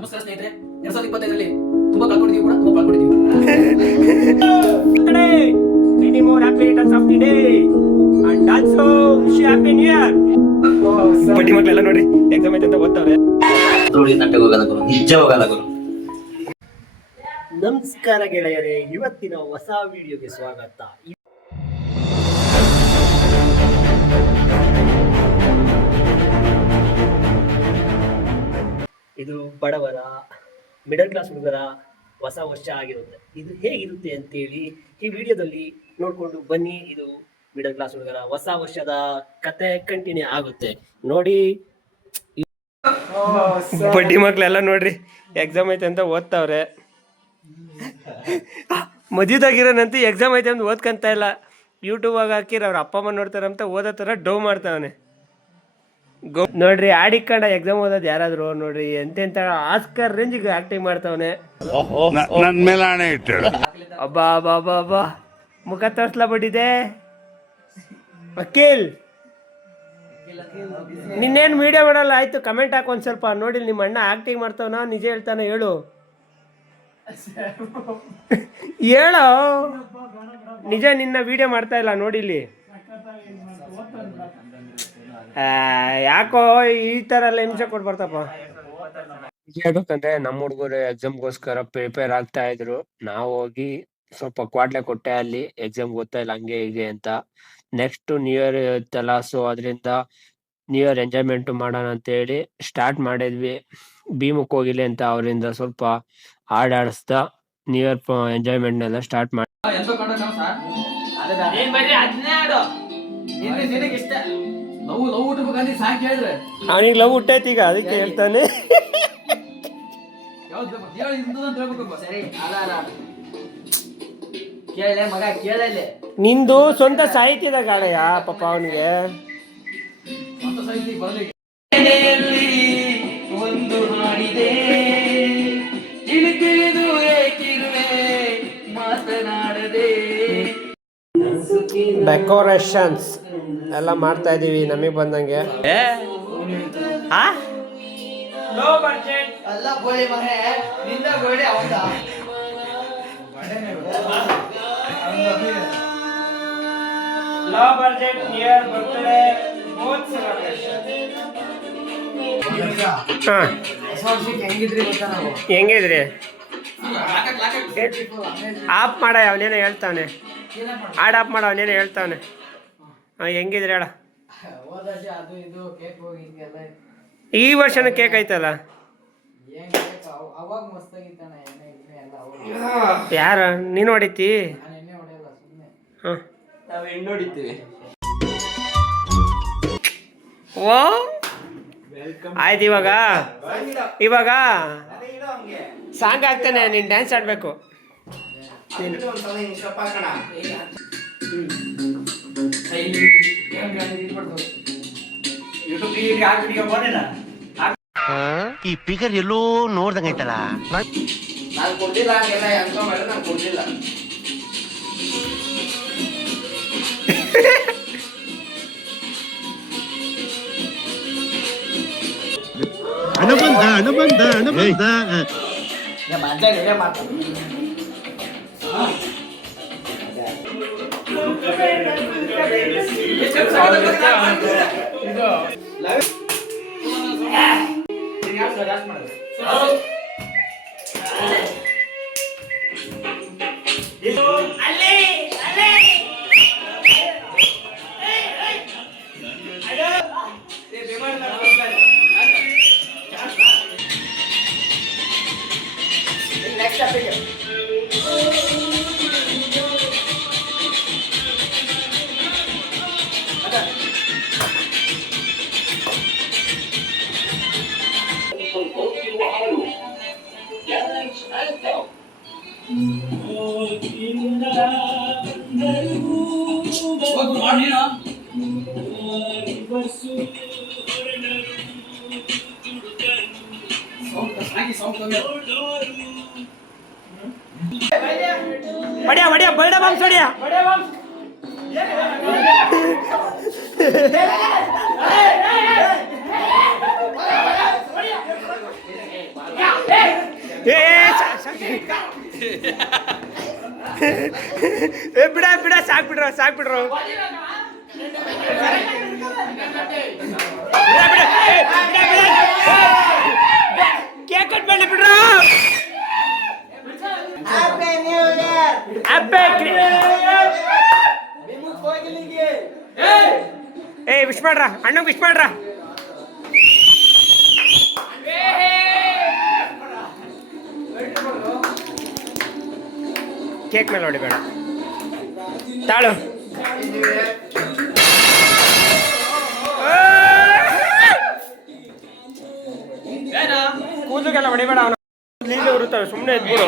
ನಮಸ್ಕಾರ ಸ್ನೇಹಿತರೆ, 2025ರಲ್ಲಿ ತುಂಬಾ ಕಳ್ಕೊಂಡಿದ್ದೀವಿ ಕೂಡ ತುಂಬಾ ಕಳ್ಕೊಂಡಿದ್ದೀವಿ. Many more happy returns of the day and also wish you happy new year. ಬಡ್ಡಿ ಮಕ್ಕಳೆಲ್ಲ ನೋಡ್ರಿ ಎಕ್ಸಾಮ್ ಐತೆ ಅಂತ ಓದ್ತಾವ್ರೆ. ನೋಡಿ ನಟ್ಟೆ ಹೋಗಲ್ಲ ಗುರು, ನಿಜ ಹೋಗಲ್ಲ ಗುರು. ನಮಸ್ಕಾರ ಗೆಳೆಯರೇ, ಇವತ್ತಿನ ಹೊಸ ವಿಡಿಯೋಗೆ ಸ್ವಾಗತ. ಇದು ಬಡವರ ಮಿಡಲ್ ಕ್ಲಾಸ್ ಹುಡುಗರ ಹೊಸ ವರ್ಷ ಆಗಿರುತ್ತೆ. ಇದು ಹೇಗಿರುತ್ತೆ ಅಂತೇಳಿ ಈ ವಿಡಿಯೋದಲ್ಲಿ ನೋಡ್ಕೊಂಡು ಬನ್ನಿ. ಇದು ಮಿಡಲ್ ಕ್ಲಾಸ್ ಹುಡುಗರ ಹೊಸ ವರ್ಷದ ಕತೆ ಕಂಟಿನ್ಯೂ ಆಗುತ್ತೆ ನೋಡಿ. ಬಡ್ಡಿ ಮಕ್ಳೆಲ್ಲ ನೋಡ್ರಿ ಎಕ್ಸಾಮ್ ಐತೆ ಅಂತ ಓದ್ತಾವ್ರೆ. ಮದುವೆದಾಗಿರೋನಂತೂ ಎಕ್ಸಾಮ್ ಐತೆ ಅಂತ ಓದ್ಕೊಂತ ಇಲ್ಲ. ಯೂಟ್ಯೂಬಾಗ ಹಾಕಿರ ಅವ್ರ ಅಪ್ಪ ಅಮ್ಮ ನೋಡ್ತಾರಂತ ಓದೋ ಥರ ಡೋ ಮಾಡ್ತಾವನೆ. ನೋಡ್ರಿ ಆಡಿಕೊಂಡ ಎಕ್ಸಾಮ್ ಓದೋದು ಯಾರಾದ್ರು ನೋಡ್ರಿ ಎಂತೆಂತ ಆಸ್ಕರ್ ರೇಂಜಿಗೆ ಆಕ್ಟಿಂಗ್ ಮಾಡ್ತಾವನೆ. ಅಬ್ಬಾ ಅಬ್ಬಾ ಅಬ್ಬಾ ಅಬ್ಬಾ, ಮುಖ ತೋರ್ಸ್ಲಾ ಬಿಟ್ಟಿದೆ. ವಕೀಲ್ ನಿನ್ನೇನು ವಿಡಿಯೋ ಮಾಡಲ್ಲ, ಆಯ್ತು ಕಮೆಂಟ್ ಹಾಕಿ ಒಂದು ಸ್ವಲ್ಪ ನೋಡಿ. ನಿಮ್ಮ ಅಣ್ಣ ಆಕ್ಟಿಂಗ್ ಮಾಡ್ತಾವನ ನಿಜ ಹೇಳ್ತಾನೆ ಹೇಳು. ಹೇಳೋ ನಿಜ, ನಿನ್ನ ವಿಡಿಯೋ ಮಾಡ್ತಾ ಇಲ್ಲ ನೋಡಿಲ್ಲಿ. ಯಾಕೋ ಈ ಥರ ಎಲ್ಲ ಹಿಂಸೆ ಕೊಡ್ಬಾರ್ದಪ್ಪ. ಹೇಳ್ಬೇಕಂದ್ರೆ ನಮ್ಮ ಹುಡುಗರು ಎಕ್ಸಾಮ್ಗೋಸ್ಕರ ಪ್ರಿಪೇರ್ ಆಗ್ತಾ ಇದ್ರು. ನಾವು ಹೋಗಿ ಸ್ವಲ್ಪ ಕ್ವಾಡ್ಲೆ ಕೊಟ್ಟೆ ಅಲ್ಲಿ, ಎಕ್ಸಾಮ್ ಗೊತ್ತಾ ಇಲ್ಲ ಹಂಗೆ ಹೀಗೆ ಅಂತ. ನೆಕ್ಸ್ಟ್ ನ್ಯೂ ಇಯರ್ ಇತ್ತಲ್ಲ, ಸೊ ಅದರಿಂದ ನ್ಯೂ ಇಯರ್ ಎಂಜಾಯ್ಮೆಂಟ್ ಮಾಡೋಣ ಅಂತೇಳಿ ಸ್ಟಾರ್ಟ್ ಮಾಡಿದ್ವಿ. ಭೀಮಕ್ಕೆ ಹೋಗಿಲ್ಲ ಅಂತ ಅವರಿಂದ ಸ್ವಲ್ಪ ಆಡಿಸ್ತಾ ನ್ಯೂ ಇಯರ್ ಎಂಜಾಯ್ಮೆಂಟ್ನೆಲ್ಲ ಸ್ಟಾರ್ಟ್ ಮಾಡಿ. ಅವನಿಗೆ ಲವ್ ಹುಟ್ಟೈತಿ ಈಗ, ಅದಕ್ಕೆ ಹೇಳ್ತಾನೆ. ನಿಂದು ಸ್ವಂತ ಸಾಹಿತ್ಯದ ಗಾಳೆಯ ಪಾಪ ಅವನಿಗೆ. ಒಂದು ಹಾಡಿದೆ ತಿಳಿದು ಏಕಿರುವೆ ಮಾತನಾಡದೆ. ಡೆಕೋರೇಷನ್ಸ್ ಎಲ್ಲ ಮಾಡ್ತಾ ಇದೀವಿ ನಮಗೆ ಬಂದಂಗೆ. ಲೋ ಬಡ್ಜೆಟ್ ಅಲ್ಲ ಗೋಳಿ ಮನೆ ನಿಂದ ಗೋಳಿ ಅವಂದ. Low budget near birthday both celebration. ಹೆಂಗಿದ್ರಿ? ಆಫ್ ಮಾಡ, ಅವನೇನೋ ಹೇಳ್ತಾವನೆ. ಹಾಡು ಆಫ್ ಮಾಡ, ಅವನೇನೋ ಹೇಳ್ತಾವನೆ. ಹೆಂಗಿದ್ರಿ ಹೇಳ. ಈ ವರ್ಷನೂ ಕೇಕ್ ಐತಲ್ಲ. ಯಾರ ನೀನು ಹೊಡಿತಿ? ಓ ಆಯ್ತು. ಇವಾಗ ಸಾಂಗ್ ಆಗ್ತಾನೆ, ನೀನು ಡ್ಯಾನ್ಸ್ ಆಡಬೇಕು. ಈ ಪಿಗರ್ ಎಲ್ಲೋ ನೋಡ್ದಂಗೈತಲ್ಲ. ನಾನು ಕೊಡ್ಲಿಲ್ಲ, ಹಂಗೆಲ್ಲ ಹೆಂಗ ಮಾಡಿ ನಾನು ಕೊಡ್ಲಿಲ್ಲ. ಅಣಬಂದ बढ़िया बढ़िया बड़ा बम छोड़िया बड़ा बम ಏ ಏ ಬಿಡ ಬಿಡ ಸಾಕ್ಬಿಡ್ರು ಕೇಕ್ ಕಟ್ಬೇಡ ಬಿಡ್ರು. ಏ ವಿಶ್ ಮಾಡ್ರ ಅಣ್ಣಂಗೆ ವಿಶ್ ಮಾಡ್ರ. ಕೇಕ್ ಮೇಲೆ ಹೊಡಿಬೇಡ ತಾಳು. ಕೂದಲಿಗೆಲ್ಲ ಹೊಡಿಬೇಡ, ಅವನು ಕೂದಲಿಗೆ ಉರುತ್ತವೆ, ಸುಮ್ಮನೆ ಎದ್ಬಿಡು.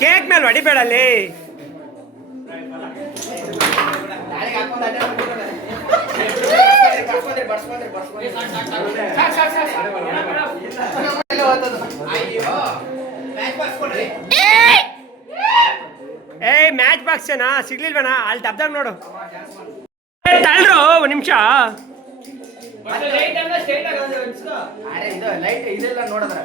ಕೇಕ್ ಮೇಲೆ ಹೊಡಿಬೇಡ ಅಲ್ಲಿ. ಏಯ್ ಮ್ಯಾಚ್ ಬಾಕ್ಸ್ ಏನಾ ಸಿಗ್ಲಿಲ್ವಣ್ಣ? ಅಲ್ಲಿ ಡಬ್ದಾಗ ನೋಡು. ತಳ್ರು ಒಂದು ನಿಮಿಷ. ಇದೆಲ್ಲ ನೋಡಿದ್ರ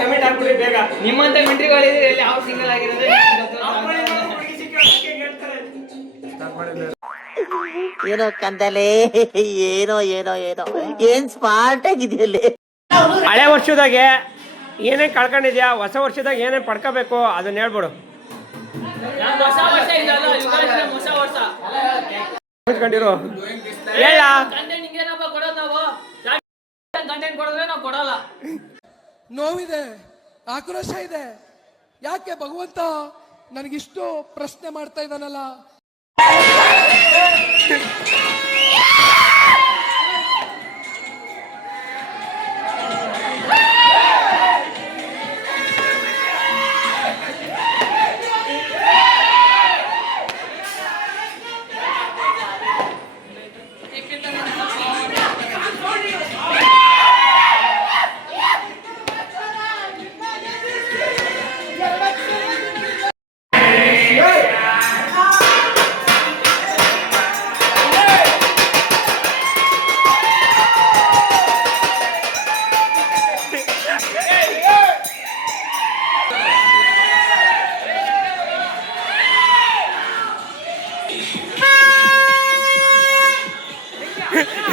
ಕಮೆಂಟ್ ಹಾಕ್ಬಿಡಿ ಬೇಗ. ನಿಮ್ಮಂತ ಮಿಂಟ್ರಿಗಳಿದ್ರೆ ಯಾವ ಸಿಂಗಲ್ ಆಗಿರೋದು ಏನೋ ಕಂದಲೆ ಏನೋ ಏನೋ ಏನೋ ಏನ್ ಸ್ಮಾರ್ಟ್ ಆಗಿದೆಯಲ್ಲಿ. ಹಳೆ ವರ್ಷದಾಗೆ ಏನೇನ್ ಕಳ್ಕೊಂಡಿದ್ಯಾ, ಹೊಸ ವರ್ಷದಾಗ ಏನೇನ್ ಪಡ್ಕೋಬೇಕು ಅದನ್ನ ಹೇಳ್ಬಿಡು. ಹೊಸ ವರ್ಷ ಇದಲ್ಲ, ಯುಗಾದಿ ಹೊಸ ವರ್ಷ ಕಂಡಿರು ಹೇಳ. ಕಂಟೆಂಟ್ ಹಿಂಗೇನಪ್ಪ ಕೊಡೋದು ನಾವು. ಕಂಟೆಂಟ್ ಕೊಡಿದ್ರೆ ನಾವು ಕೊಡಲ್ಲ. ನೋವಿದೆ, ಆಕ್ರೋಶ ಇದೆ. ಯಾಕೆ ಭಗವಂತ ನನಗಿಷ್ಟು ಪ್ರಶ್ನೆ ಮಾಡ್ತಾ ಇದ್ದಾನಲ್ಲ.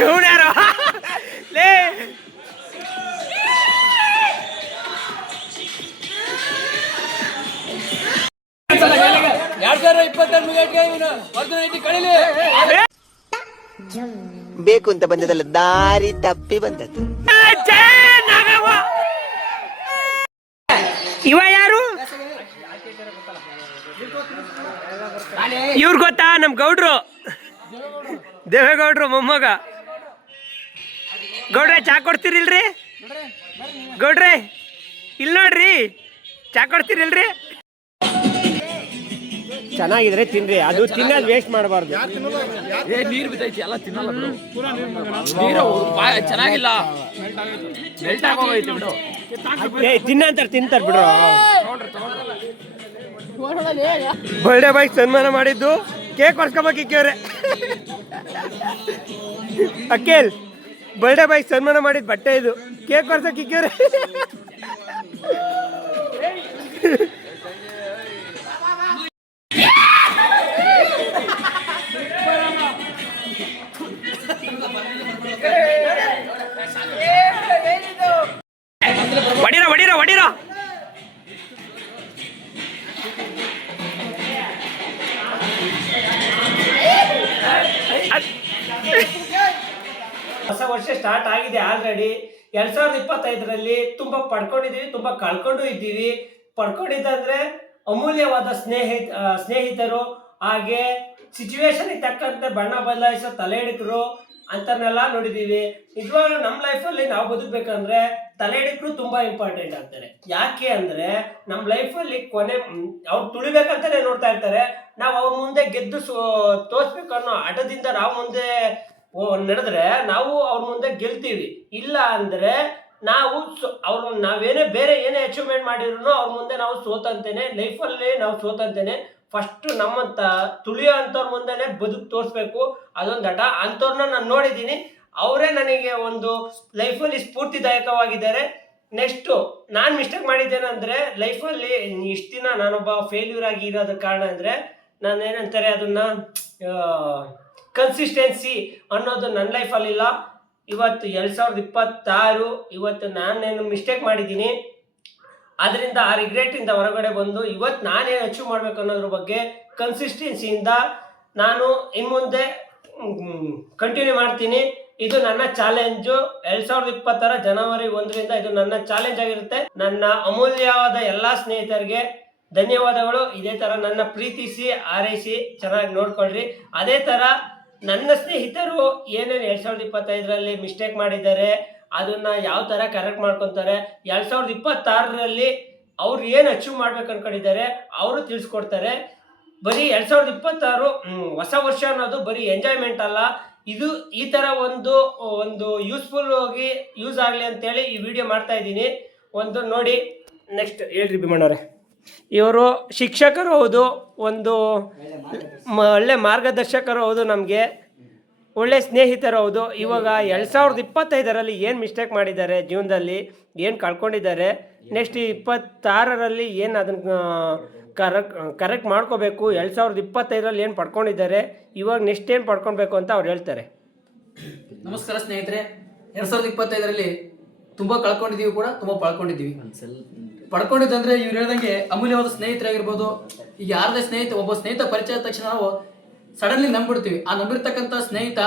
ಇವನ್ಯಾರೋ ಲೇ ಬೇಕು ಅಂತ ಬಂದದಲ್ಲ, ದಾರಿ ತಪ್ಪಿ ಬಂದದ್ದು. ಇವ ಯಾರು? ಇವ್ರು ಗೊತ್ತಾ? ನಮ್ ಗೌಡ್ರು, ದೇವೇಗೌಡ್ರು ಮೊಮ್ಮಗ. ಗೌಡ್ರೆ ಚಾ ಕೊಡ್ತೀರಿಲ್ರಿ? ಗೌಡ್ರೆ ಇಲ್ಲಿ ನೋಡ್ರಿ, ಚಾ ಕೊಡ್ತೀರಿಲ್ರಿ? ಚೆನ್ನಾಗಿದ್ರೆ ತಿನ್ರಿ, ಅದು ತಿನ್ನೋದು ವೇಸ್ಟ್ ಮಾಡಬಾರ್ದು. ನೀರು ಬಿದ್ದೈತಿ ಎಲ್ಲ ತಿನ್ನಲ್ಲ ಬಿಡು. ನೀರು ಚೆನ್ನಾಗಿಲ್ಲ, ಮೆಲ್ಟ್ ಆಗೋಗೈತಿ ಬಿಡು. ತಿನ್ನಂತಾರ ತಿಂತಾರ ಬಿಡ್ರು. ಬರ್ಡೇ ಬಾಯ್ ಸನ್ಮಾನ ಮಾಡಿದ್ದು ಕೇಕ್ ಹೊರ್ಸ್ಕೊಬೇಕಿಕ್ಕವ್ರೆ. ಅಕ್ಕೇಲ್ ಬರ್ಡೇ ಬಾಯ್ ಸನ್ಮಾನ ಮಾಡಿದ್ ಬಟ್ಟೆ ಇದು, ಕೇಕ್ ಹೊರ್ಸಕ್ಕಿಕ್ಕವ್ರೆ. ಹೊಡಿರೋ ಹೊಡಿರೋ ಹೊಡಿರೋ. ಹೊಸ ವರ್ಷ ಸ್ಟಾರ್ಟ್ ಆಗಿದೆ ಆಲ್ರೆಡಿ. 2025ರಲ್ಲಿ ತುಂಬಾ ಪಡ್ಕೊಂಡಿದೀವಿ, ತುಂಬಾ ಕಳ್ಕೊಂಡು ಇದ್ದೀವಿ. ಪಡ್ಕೊಂಡಿದ್ದಂದ್ರೆ ಅಮೂಲ್ಯವಾದ ಸ್ನೇಹಿತರು, ಹಾಗೆ ಸಿಚುವೇಶನ್ ತಕ್ಕಂತೆ ಬಣ್ಣ ಬದಲಾಯಿಸೋ ತಲೆ ಹಿಡಿತರು, ಅಂತರ್ನೆಲ್ಲ ನೋಡಿದೀವಿ. ನಿಜವಾಗ್ಲೂ ನಮ್ಮ ಲೈಫಲ್ಲಿ ನಾವು ಬದುಕಬೇಕಂದ್ರೆ ತಲೆ ಹಿಡಿದ್ರು ತುಂಬಾ ಇಂಪಾರ್ಟೆಂಟ್ ಆಗ್ತಾರೆ. ಯಾಕೆ ಅಂದ್ರೆ ನಮ್ಮ ಲೈಫಲ್ಲಿ ಕೊನೆ ಅವ್ರು ತುಳಿಬೇಕಂತಾನೆ ನೋಡ್ತಾ ಇರ್ತಾರೆ. ನಾವು ಅವ್ರ ಮುಂದೆ ಗೆದ್ದು ತೋರ್ಸ್ಬೇಕು ಅನ್ನೋ ಹಠದಿಂದ ನಾವು ಮುಂದೆ ನಡೆದ್ರೆ ನಾವು ಅವ್ರ ಮುಂದೆ ಗೆಲ್ತೀವಿ. ಇಲ್ಲ ಅಂದ್ರೆ ನಾವು ಅವ್ರು ನಾವೇನೇ ಬೇರೆ ಏನೇ ಅಚೀವ್ಮೆಂಟ್ ಮಾಡಿದ್ರು ಅವ್ರ ಮುಂದೆ ನಾವು ಸೋತಂತೇನೆ. ಲೈಫಲ್ಲಿ ನಾವು ಸೋತಂತೇನೆ. ಫಸ್ಟ್ ನಮ್ಮಂತ ತುಳಿಯೋ ಅಂಥವ್ರ ಮುಂದೆನೆ ಬದುಕು ತೋರಿಸ್ಬೇಕು. ಅದೊಂದು ಹಠ. ಅಂಥವ್ರನ್ನ ನಾನು ನೋಡಿದ್ದೀನಿ. ಅವರೇ ನನಗೆ ಒಂದು ಲೈಫಲ್ಲಿ ಸ್ಫೂರ್ತಿದಾಯಕವಾಗಿದ್ದಾರೆ. ನೆಕ್ಸ್ಟು ನಾನು ಮಿಸ್ಟೇಕ್ ಮಾಡಿದ್ದೇನೆ ಅಂದರೆ ಲೈಫಲ್ಲಿ ಇಷ್ಟು ದಿನ ನಾನೊಬ್ಬ ಫೇಲ್ಯೂರ್ ಆಗಿ ಇರೋದಕ್ಕೆ ಕಾರಣ ಅಂದರೆ ನಾನು ಏನಂತಾರೆ ಅದನ್ನ ಕನ್ಸಿಸ್ಟೆನ್ಸಿ ಅನ್ನೋದು ನನ್ನ ಲೈಫಲ್ಲಿಲ್ಲ. ಇವತ್ತು 2026 ಇವತ್ತು ನಾನೇನು ಮಿಸ್ಟೇಕ್ ಮಾಡಿದ್ದೀನಿ. ಅದರಿಂದ ಆ ರಿಗ್ರೆಟಿಂದ ಹೊರಗಡೆ ಬಂದು ಇವತ್ತು ನಾನೇನು ಅಚೀವ್ ಮಾಡಬೇಕು ಅನ್ನೋದ್ರ ಬಗ್ಗೆ ಕನ್ಸಿಸ್ಟೆನ್ಸಿಯಿಂದ ನಾನು ಇನ್ಮುಂದೆ ಕಂಟಿನ್ಯೂ ಮಾಡ್ತೀನಿ. ಇದು ನನ್ನ ಚಾಲೆಂಜು. 2020 ಜನವರಿ 1ರಿಂದ ಇದು ನನ್ನ ಚಾಲೆಂಜ್ ಆಗಿರುತ್ತೆ. ನನ್ನ ಅಮೂಲ್ಯವಾದ ಎಲ್ಲ ಸ್ನೇಹಿತರಿಗೆ ಧನ್ಯವಾದಗಳು. ಇದೇ ಥರ ನನ್ನ ಪ್ರೀತಿಸಿ ಆರೈಸಿ ಚೆನ್ನಾಗಿ ನೋಡ್ಕೊಳ್ರಿ. ಅದೇ ಥರ ನನ್ನ ಸ್ನೇಹಿತರು ಏನೇನು 2025ರಲ್ಲಿ ಮಿಸ್ಟೇಕ್ ಮಾಡಿದ್ದಾರೆ ಅದನ್ನ ಯಾವ ಥರ ಕರೆಕ್ಟ್ ಮಾಡ್ಕೊತಾರೆ, 2026ರಲ್ಲಿ ಅವ್ರು ಏನು ಅಚೀವ್ ಮಾಡ್ಬೇಕು ಅನ್ಕೊಂಡಿದ್ದಾರೆ ಅವರು ತಿಳಿಸ್ಕೊಡ್ತಾರೆ. ಬರೀ 2026 ಹೊಸ ವರ್ಷ ಅನ್ನೋದು ಬರೀ ಎಂಜಾಯ್ಮೆಂಟ್ ಅಲ್ಲ. ಇದು ಈ ಥರ ಒಂದು ಯೂಸ್ಫುಲ್ ಆಗಿ ಯೂಸ್ ಆಗಲಿ ಅಂತೇಳಿ ಈ ವಿಡಿಯೋ ಮಾಡ್ತಾ ಇದ್ದೀನಿ. ಒಂದು ನೋಡಿ. ನೆಕ್ಸ್ಟ್ ಹೇಳ್ರಿ ಭೀಮಣ್ಣವ್ರೆ, ಇವರು ಶಿಕ್ಷಕರು ಹೌದು, ಒಂದು ಒಳ್ಳೆ ಮಾರ್ಗದರ್ಶಕರು ಹೌದು, ನಮಗೆ ಒಳ್ಳೆ ಸ್ನೇಹಿತರು ಹೌದು. ಇವಾಗ 2025ರಲ್ಲಿ ಏನು ಮಿಸ್ಟೇಕ್ ಮಾಡಿದ್ದಾರೆ ಜೀವನದಲ್ಲಿ, ಏನು ಕಳ್ಕೊಂಡಿದ್ದಾರೆ, ನೆಕ್ಸ್ಟ್ 26ರಲ್ಲಿ ಏನು ಅದನ್ನು ಕರೆಕ್ಟ್ ಮಾಡ್ಕೋಬೇಕು, 2025ರಲ್ಲಿ ಏನು ಪಡ್ಕೊಂಡಿದ್ದಾರೆ, ಇವಾಗ ನೆಕ್ಸ್ಟ್ ಏನು ಪಡ್ಕೊಳ್ಬೇಕು ಅಂತ ಅವ್ರು ಹೇಳ್ತಾರೆ. ನಮಸ್ಕಾರ ಸ್ನೇಹಿತರೆ. 2025ರಲ್ಲಿ ತುಂಬಾ ಕಳ್ಕೊಂಡಿದ್ದೀವಿ ಕೂಡ, ತುಂಬಾ ಪಡ್ಕೊಂಡಿದ್ದೀವಿ. ಪಡ್ಕೊಂಡಿದ್ದಂದ್ರೆ ಇವ್ರು ಹೇಳ್ದಂಗೆ ಅಮೂಲ್ಯವಾದ ಸ್ನೇಹಿತರಾಗಿರ್ಬೋದು. ಈಗ ಯಾರದೇ ಒಬ್ಬ ಸ್ನೇಹಿತ ಪರಿಚಯ ಆದ ತಕ್ಷಣ ನಾವು ಸಡನ್ಲಿ ನಂಬಿಡ್ತೀವಿ. ಆ ನಂಬಿರ್ತಕ್ಕಂಥ ಸ್ನೇಹಿತ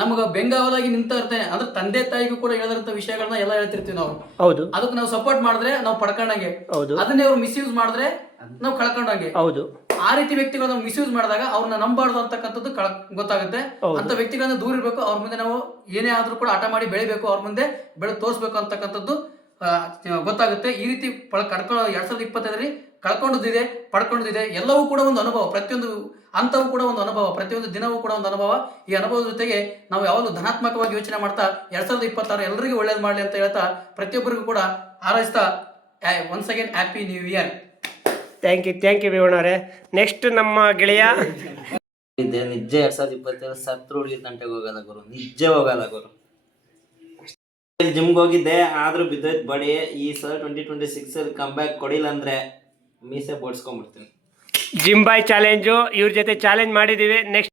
ನಮ್ಗೆ ಬೆಂಗಾವಲಾಗಿ ನಿಂತ ಇರ್ತಾನೆ. ಅಂದ್ರೆ ತಂದೆ ತಾಯಿಗೂ ಕೂಡ ಹೇಳಿದಂತ ವಿಷಯಗಳನ್ನ ಎಲ್ಲ ಹೇಳ್ತಿರ್ತೀವಿ ನಾವು. ಹೌದು. ಅದಕ್ಕೆ ನಾವು ಸಪೋರ್ಟ್ ಮಾಡಿದ್ರೆ ನಾವು ಪಡ್ಕೊಂಡಂಗೆ. ಹೌದು. ಅದನ್ನೇ ಅವ್ರು ಮಿಸ್ಯೂಸ್ ಮಾಡಿದ್ರೆ ನಾವು ಕಳ್ಕೊಂಡಂಗೆ. ಹೌದು. ಆ ರೀತಿ ವ್ಯಕ್ತಿಗಳನ್ನ ಮಿಸ್ಯೂಸ್ ಮಾಡಿದಾಗ ಅವ್ರನ್ನ ನಂಬಾರ್ದು ಅಂತಕ್ಕಂಥದ್ದು ಗೊತ್ತಾಗುತ್ತೆ. ಅಂತ ವ್ಯಕ್ತಿಗಳನ್ನ ದೂರ ಇರಬೇಕು. ಅವ್ರ ಮುಂದೆ ನಾವು ಏನೇ ಆದ್ರೂ ಕೂಡ ಹಠ ಮಾಡಿ ಬೆಳಿಬೇಕು, ಅವ್ರ ಮುಂದೆ ತೋರಿಸ್ಬೇಕು ಅಂತಕ್ಕಂಥದ್ದು ಗೊತ್ತಾಗುತ್ತೆ. ಈ ರೀತಿ 2025ರಲ್ಲಿ ಕಳ್ಕೊಂಡಿದ್ದಿದೆ, ಪಡ್ಕೊಂಡಿದ್ದಿದೆ. ಎಲ್ಲವೂ ಕೂಡ ಒಂದು ಅನುಭವ. ಪ್ರತಿಯೊಂದು ಹಂತವೂ ಕೂಡ ಒಂದು ಅನುಭವ, ಪ್ರತಿಯೊಂದು ದಿನವೂ ಕೂಡ ಒಂದು ಅನುಭವ. ಈ ಅನುಭವದ ಜೊತೆಗೆ ನಾವು ಯಾವಾಗಲೂ ಧನಾತ್ಮಕವಾಗಿ ಯೋಚನೆ ಮಾಡ್ತಾ 2026 ಎಲ್ಲರಿಗೂ ಒಳ್ಳೇದು ಮಾಡಲಿ ಅಂತ ಹೇಳ್ತಾ ಪ್ರತಿಯೊಬ್ಬರಿಗೂ ಕೂಡ ಹಾರೈಸ್ತಾ once again happy new year. Thank you ಭೀಮಣ್ಣವ್ರೆ. ನೆಕ್ಸ್ಟ್ ನಮ್ಮ ಗೆಳೆಯ ನಿಜ 2027 ಸತ್ರು ಹುಡುಗಿರ್ ಗಂಟೆಗೆ ಹೋಗಲ್ಲ ಗುರು, ನಿಜ ಹೋಗಲ್ಲ ಗುರು. ಜಿಮ್ಗೆ ಹೋಗಿದ್ದೆ ಆದ್ರೂ ಬಿದ್ದೋಯ್ತು ಬಡಿ. ಈ ಸಲ 2026 ಕಮ್ ಬ್ಯಾಕ್ ಕೊಡಿಲ್ಲ ಅಂದ್ರೆ ಮೀಸೆ ಬೋಡ್ಸ್ಕೊಂಡ್ಬಿಡ್ತೀನಿ. ಜಿಮ್ ಬಾಯ್ ಚಾಲೆಂಜು ಇವ್ರ ಜೊತೆ ಚಾಲೆಂಜ್ ಮಾಡಿದ್ದೀವಿ. ನೆಕ್ಸ್ಟ್